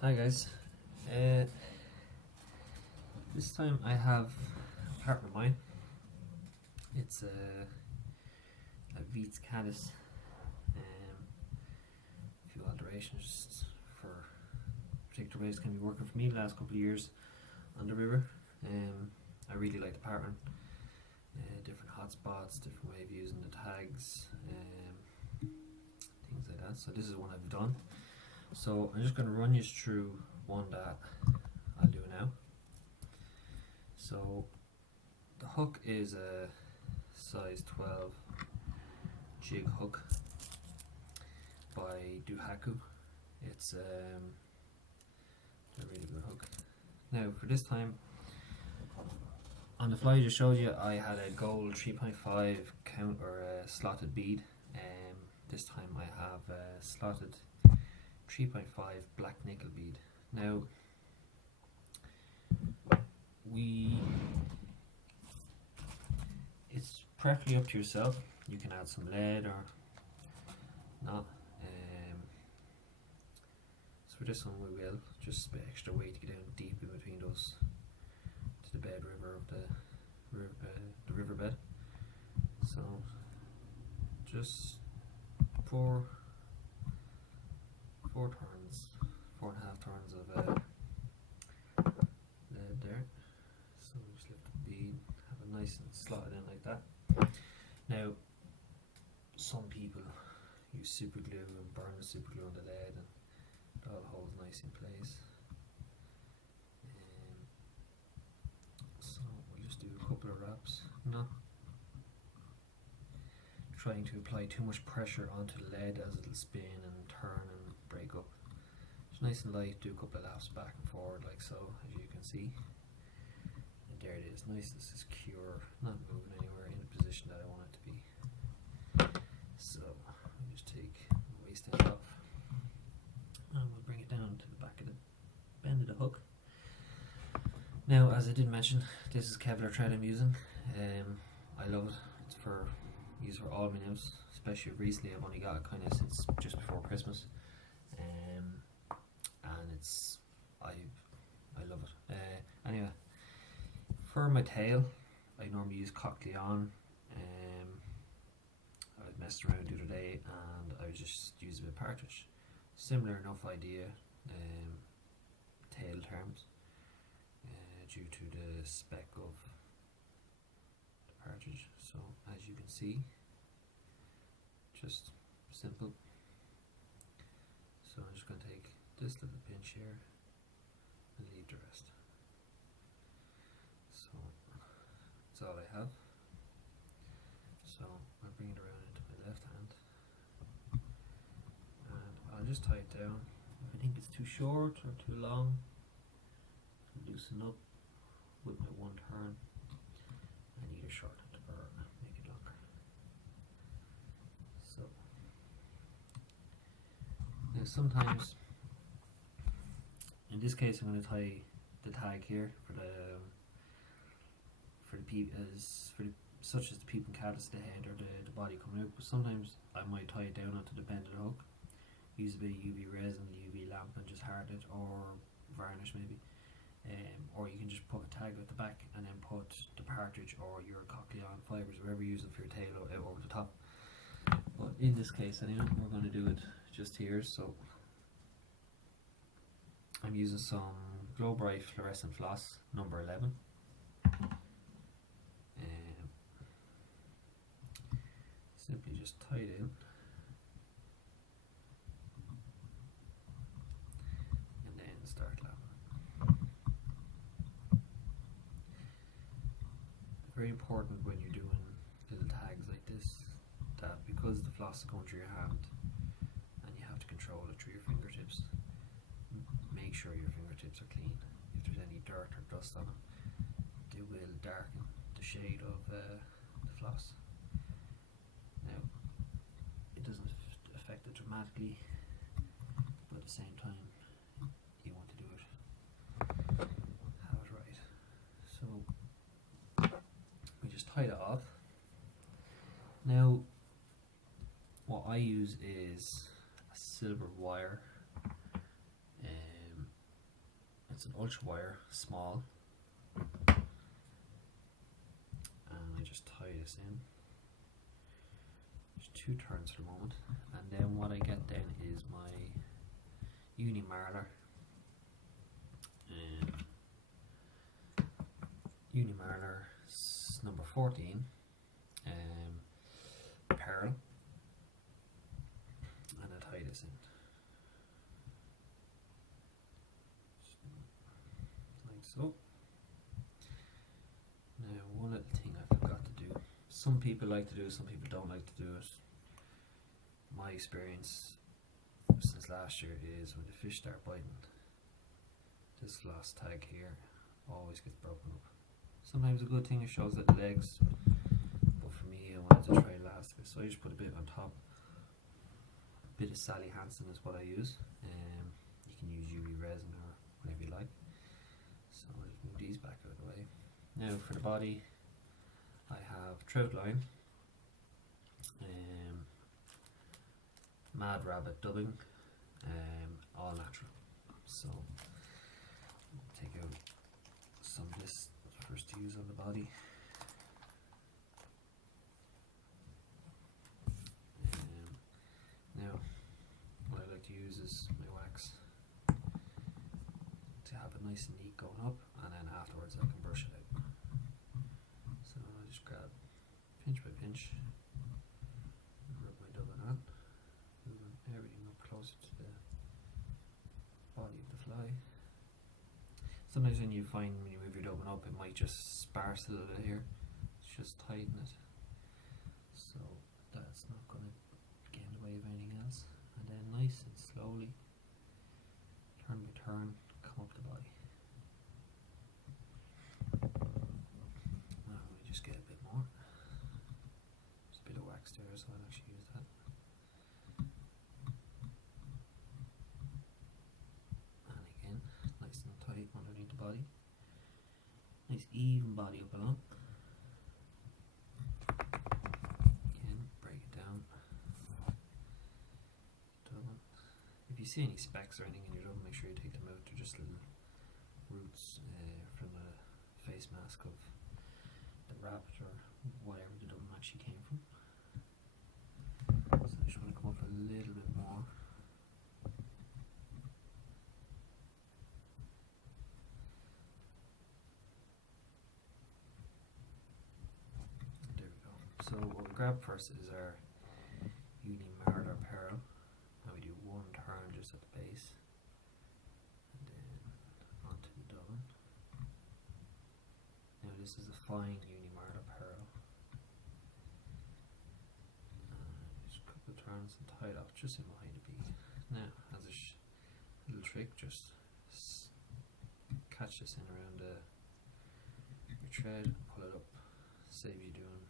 Hi guys. Uh, this time I have a partner of mine. It's a Veets Caddis. A few alterations for particular ways can be working for me the last couple of years on the river. I really like the pattern. Different hotspots, different way of using the tags, things like that. So this is one I've done. So I'm just going to run you through one that I'll do now. So the hook is a size 12 jig hook by Dohiku. It's a really good hook. Now for this time, on the fly I just showed you I had a gold 3.5 count or a slotted bead. This time I have a slotted 3.5 black nickel bead. Now it's preferably up to yourself. You can add some lead or not. So for this one we will just a bit extra weight to get down deep in between those to the bed river of the riverbed. So just four turns, 4.5 turns of lead there. So just lift the bead, have it nice and slotted in like that. Now, some people use super glue and burn the super glue on the lead, and it all holds nice in place. So we'll just do a couple of wraps, not trying to apply too much pressure onto the lead as it'll spin and turn and break up. Just nice and light, do a couple of laps back and forward like so, as you can see. And there it is, nice and secure, not moving anywhere, in the position that I want it to be. So I'll just take the waist end off and we'll bring it down to the back of the bend of the hook. Now, as I did mention, this is Kevlar thread I'm using. I love it. It's used for all my nymphs, especially recently. I've only got it kind of since just before Christmas, and I love it. Anyway, for my tail, I normally use cockleon. I messed around the other day and I just used a bit of Patridge. Similar enough idea, tail terms, due to the spec of the Patridge. So as you can see, just simple. So I'm just going to take this little pinch here and leave the rest. So that's all I have. So I'll bring it around into my left hand and I'll just tie it down. If I think it's too short or too long, I'll loosen up with my one turn and either shorten it or make it longer. So now sometimes, in this case, I'm going to tie the tag here for the such as the Peeping Caddis, the head or the body coming out. But sometimes I might tie it down onto the bend of the hook, use a bit of UV resin, UV lamp, and just harden it, or varnish maybe. Or you can just put a tag at the back and then put the Patridge or your cockleon fibres, whatever you use it for your tail, out over the top. But in this case anyway, we're going to do it just here. So I'm using some Glow Bright fluorescent floss number 11. Simply just tie it in and then start lapping. Very important when you're doing little tags like this, that because the floss is going through your hand and you have to control it through your fingertips, make sure your fingertips are clean. If there's any dirt or dust on them, they will darken the shade of the floss. Now, it doesn't affect it dramatically, but at the same time, you want to do it how it's right. So we just tie that off. Now, what I use is a silver wire. It's an ultra wire, small, and I just tie this in. There's 2 turns for the moment, and then what I get then is my Uni Mylar. Uni Mylar number 14 pearl, and I tie this in like so. Now one little thing I forgot to do, some people like to do, some people don't like to do it. My experience since last year is when the fish start biting, this floss tag here always gets broken up. Sometimes a good thing, it shows little legs, but for me I wanted to try elastic, so I just put a bit on top. A bit of Sally Hansen is what I use. You can use UV resin or whatever you like. So I'll just move these back out of the way. Now for the body, I have Troutline, Mad Rabbit dubbing, all natural. So I'll take out some of this first to use on the body. Now what I like to use is my wax to have it nice and neat going up, and then afterwards I can brush it out. So I just grab pinch by pinch, rub my dubbing on, moving everything up closer to the body of the fly. Sometimes when you find when you move your dubbing up, it might just sparse a little bit here. It's just tighten it, so that's not going to get in the way of anything else. And then nice and slowly, turn by turn, come up the body. Now we just get a bit more. There's a bit of wax there, so I'll actually use that. And again, nice and tight underneath the body. Nice even body up along. Again, break it down. Dubbing. If you see any specks or anything in your dubbing, make sure you take them out. They're just little roots from the face mask of the rabbit or whatever the dubbing actually came from. So I just want to come up a little bit more. So what we grab first is our Uni Mylar pearl, and we do 1 turn just at the base, and then onto the dubbing. Now this is a fine Uni Mylar pearl. Just a couple of turns and tie it off just in behind the bead. Now, as a little trick, just catch this in around your thread, pull it up, save you doing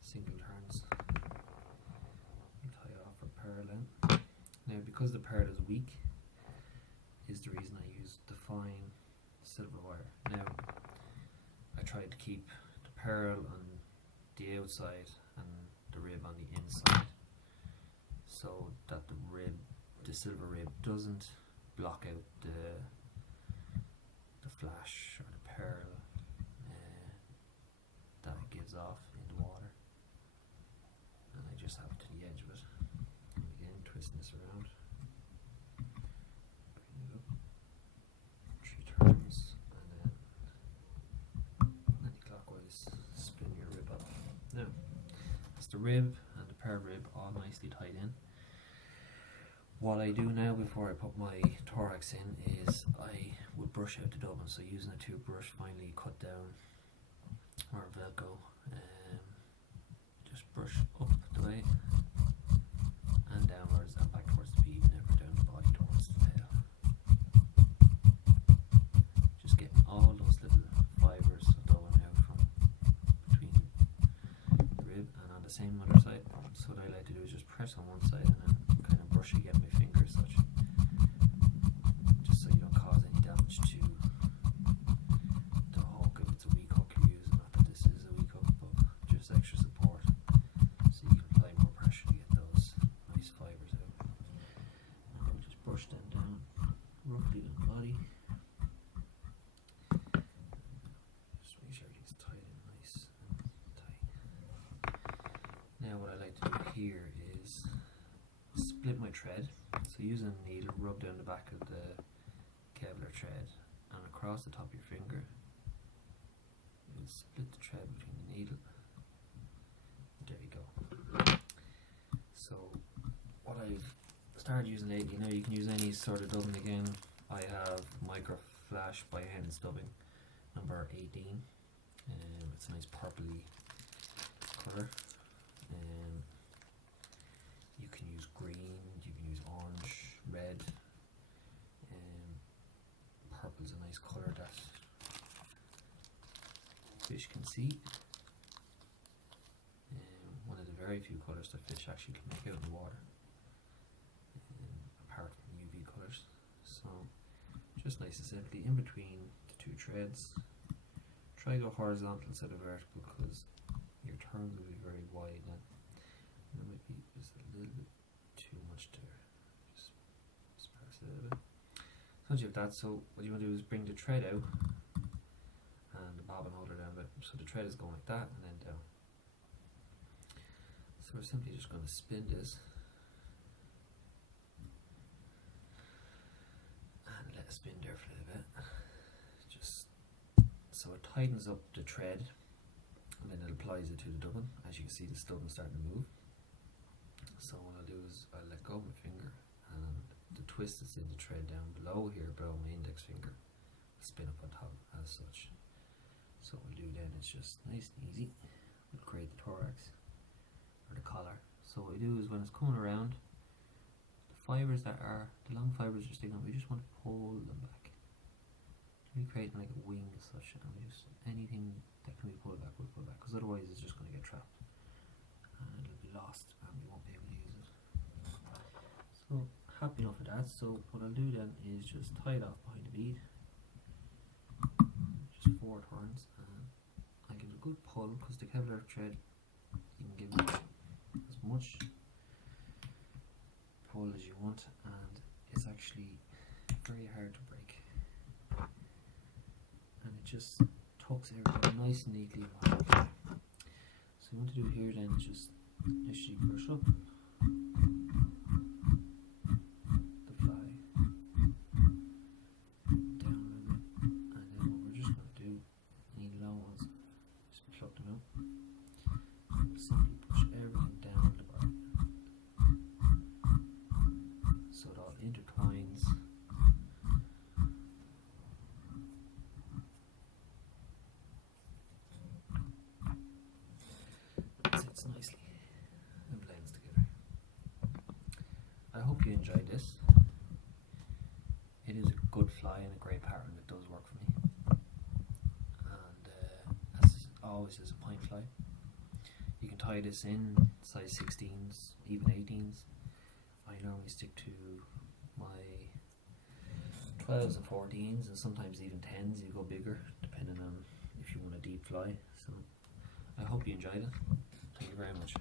single turns, and tie off for pearl in. Now because the pearl is weak is the reason I use the fine silver wire. Now I tried to keep the pearl on the outside and the rib on the inside, so that the silver rib doesn't block out the flash or the pearl that it gives off in the water. And I just have it to the edge of it. And again, twisting this around. Bring it up. 3 turns, and then anti-clockwise spin your rib up. Now, that's the rib and the pearl rib all nicely tied in. What I do now before I put my Throax in is I would brush out the dubbing. So using a toothbrush, finally cut down or Velcro, just brush up the way and downwards and back towards the bead, never down the body towards the tail. Just getting all those little fibres of dubbing out from between the rib and on the same other side. So what I like to do is just press on one side and then kind of brush again with my fingers, such, just so you don't cause any damage to the hook if it's a weak hook you're using. Not that this is a weak hook, but just extra support so you can apply more pressure to get those nice fibres out. And just brush them down roughly on the body. here is split my thread. So using a needle, rub down the back of the Kevlar thread and across the top of your finger. You split the thread between the needle. There you go. So what I've started using lately, now you can use any sort of dubbing again. I have Micro Flash by Hends dubbing, number 18. It's a nice purpley colour. You can use green, you can use orange, red. Purple's a nice colour that fish can see. One of the very few colours that fish actually can make out in the water, apart from UV colours. So just nice and simply in between the two threads. Try to go horizontal instead of vertical because your turns will be very wide then. And there might be just a little bit too much there. Just sparse it a little bit. Once you have that, so what you want to do is bring the thread out and the bobbin holder down a bit. So the thread is going like that and then down. So we're simply just going to spin this and let it spin there for a little bit. Just so it tightens up the thread and then it applies it to the dubbin. As you can see, the stubbin starting to move. So what I'll do is I'll let go of my finger and the twist that's in the thread down below here, below my index finger, spin up on top as such. So what we'll do then is just nice and easy. We'll create the thorax or the collar. So what we do is when it's coming around, the fibres that are, the long fibres are sticking out, we just want to pull them back. We're creating like a wing as such, and we just, anything that can be pulled back, we'll pull back, because otherwise it's just going to get trapped and it'll be lost and we won't be able to use it. So happy enough with that. So what I'll do then is just tie it off behind the bead, just 4 turns, and I give it a good pull because the Kevlar thread, you can give it as much pull as you want and it's actually very hard to break, and it just tucks everything nice and neatly in one. So what you want to do here then is just initially brush up the fly down a little bit, and then what we're just going to do, any long ones, just pluck them out. We'll simply push everything down the bottom so it all intertwines. Sits nicely and blends together. I hope you enjoyed this. It is a good fly and a great pattern that does work for me. And as always is a point fly. You can tie this in size 16s, even 18s. I normally stick to my 12s and 14s and sometimes even 10s. You go bigger depending on if you want a deep fly. So I hope you enjoyed it. Thank you very much.